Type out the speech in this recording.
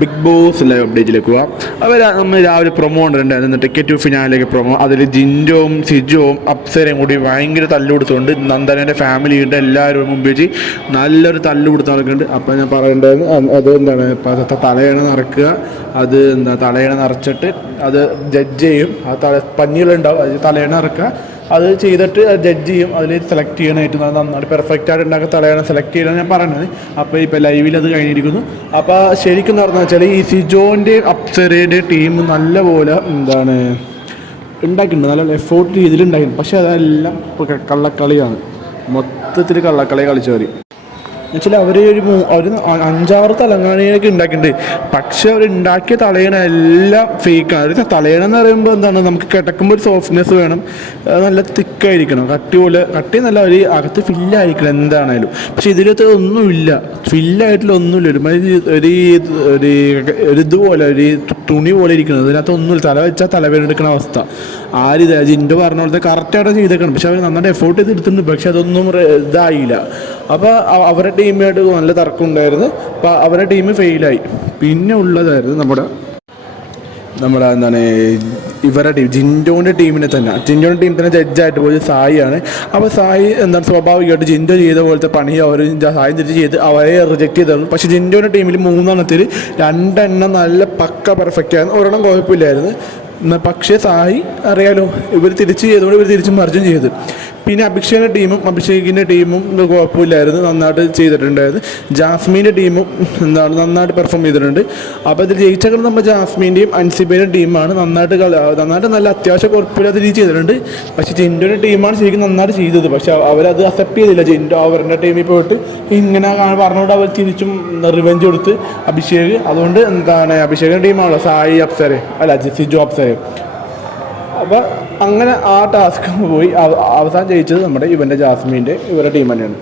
Big boss live അപ്ഡേറ്റിലേക്ക് പോവാം. അവർ നമ്മൾ രാവിലെ പ്രൊമോ കണ്ടിട്ടുണ്ടായിരുന്നു, ടിക്കറ്റ് ടു ഫിനാലേക്ക് പ്രൊമോ. അതിൽ ജിൻഡോവും സിജോവും അപ്സരയും കൂടി ഭയങ്കര തല്ല് കൊടുത്തുകൊണ്ട് നന്ദനൻ്റെ ഫാമിലിയുടെ എല്ലാവരും മുമ്പ് വെച്ച് നല്ലൊരു തല്ല് കൊടുത്ത് നടക്കുന്നുണ്ട്. അപ്പോൾ ഞാൻ പറയേണ്ടത് അത് എന്താണ്, തലയണ നിറക്കുക, അത് തലയണ നിറച്ചിട്ട് അത് ജഡ്ജ് ചെയ്യും. ആ പഞ്ഞികളുണ്ടാവും, അത് തലയണ ഇറക്കുക, അത് ചെയ്തിട്ട് ജഡ്ജ് ചെയ്യും. അതിൽ സെലക്ട് ചെയ്യാനായിട്ട് നന്നായിട്ട് പെർഫെക്റ്റ് ആയിട്ട് ഉണ്ടാക്കുക തലയാണ് സെലക്ട് ചെയ്യണമെന്ന് ഞാൻ പറയുന്നത്. അപ്പോൾ ഇപ്പോൾ ലൈവിൽ അത് കഴിഞ്ഞിരിക്കുന്നു. അപ്പോൾ ശരിക്കും നടന്നു വെച്ചാൽ ഈ സിജോൻ്റെയും അപ്സരയുടെയും ടീം നല്ലപോലെ ഉണ്ടാക്കിയിട്ടുണ്ട്, നല്ല എഫോർട്ട് രീതിയിൽ ഉണ്ടാക്കിയിട്ടുണ്ട്. പക്ഷേ അതെല്ലാം ഇപ്പോൾ കള്ളക്കളിയാണ്, മൊത്തത്തിൽ കള്ളക്കളി കളിച്ചവർ എന്നുവെച്ചാൽ അവർ ഒരു 5-6 തലങ്ങാണിയൊക്കെ ഉണ്ടാക്കിയിട്ടുണ്ട്. പക്ഷെ അവരുണ്ടാക്കിയ തലയണ എല്ലാം ഫേക്കാണ്. തലയണ എന്ന് പറയുമ്പോൾ എന്താണ്, നമുക്ക് കിടക്കുമ്പോൾ ഒരു സോഫ്റ്റ്നെസ് വേണം, നല്ല തിക്കായിരിക്കണം, കട്ടി നല്ല ഒരു അകത്ത് ഫില്ലായിരിക്കണം എന്താണേലും. പക്ഷെ ഇതിലത്തെ ഒന്നുമില്ല, ഫില്ലായിട്ടുള്ള ഒന്നുമില്ല. ഒരു ഇതുപോലെ ഒരു തുണി പോലെ ഇരിക്കുന്നത്, ഇതിനകത്ത് ഒന്നുമില്ല. തല വെച്ചാൽ തലവേദന എടുക്കുന്ന അവസ്ഥ. ജിൻഡോ പറഞ്ഞ പോലത്തെ കറക്റ്റായിട്ട് ചെയ്തേക്കണം. പക്ഷെ അവർ നന്നായിട്ട് എഫോർട്ട് ചെയ്ത് എടുത്തിട്ടുണ്ട്. പക്ഷെ അതൊന്നും ഇതായില്ല. അപ്പോൾ അവരുടെ ടീമായിട്ട് നല്ല തർക്കം ഉണ്ടായിരുന്നു. അപ്പോൾ അവരുടെ ടീം ഫെയിലായി. പിന്നെ ഉള്ളതായിരുന്നു നമ്മുടെ ഇവരുടെ ടീം, ജിൻഡോൻ്റെ ടീമിനെ തന്നെ ജഡ്ജായിട്ട് പോയി സായിയാണ്. അപ്പോൾ സായി സ്വാഭാവികമായിട്ട് ജിൻഡോ ചെയ്ത പോലത്തെ പണി അവർ സായി തിരിച്ച് ചെയ്ത് അവരെ റിജക്റ്റ് ചെയ്തായിരുന്നു. പക്ഷേ ജിൻഡോൻ്റെ ടീമിൽ 3 2 നല്ല പക്ക പെർഫെക്റ്റ് ആയിരുന്നു, ഒരെണ്ണം കുഴപ്പമില്ലായിരുന്നു. പക്ഷേ സായി അറിയാലോ, ഇവർ തിരിച്ച് ചെയ്തുകൊണ്ട് ഇവർ തിരിച്ച് മർജും ചെയ്ത്. പിന്നെ അഭിഷേകിൻ്റെ ടീമും കുഴപ്പമില്ലായിരുന്നു, നന്നായിട്ട് ചെയ്തിട്ടുണ്ടായിരുന്നു. ജാസ്മിൻ്റെ ടീമും നന്നായിട്ട് പെർഫോം ചെയ്തിട്ടുണ്ട്. അപ്പോൾ ഇതിൽ ജയിച്ചകൾ നമ്മുടെ ജാസ്മിൻ്റെയും അൻസിബയുടെയും ടീമാണ് നന്നായിട്ട് നല്ല അത്യാവശ്യം കുഴപ്പമില്ലാത്ത രീതി ചെയ്തിട്ടുണ്ട്. പക്ഷേ ജിൻഡോൻ്റെ ടീമാണ് ശരിക്കും നന്നായിട്ട് ചെയ്തത്. പക്ഷേ അവരത് അക്സെപ്റ്റ് ചെയ്തില്ല. ജിൻഡോ അവരുടെ ടീമിൽ പോയിട്ട് ഇങ്ങനെ പറഞ്ഞുകൊണ്ട് അവർ തിരിച്ചും റിവെഞ്ച് കൊടുത്ത് അഭിഷേക്. അതുകൊണ്ട് അഭിഷേകിൻ്റെ ടീമാണല്ലോ സായി അപ്സര സിജോ അപ്സര. അപ്പോൾ അങ്ങനെ ആ ടാസ്ക് പോയി അവസാനം ജയിച്ചത് നമ്മുടെ ഇവരുടെ ജാസ്മിൻ്റെ ഇവരുടെ ടീം തന്നെയാണ്.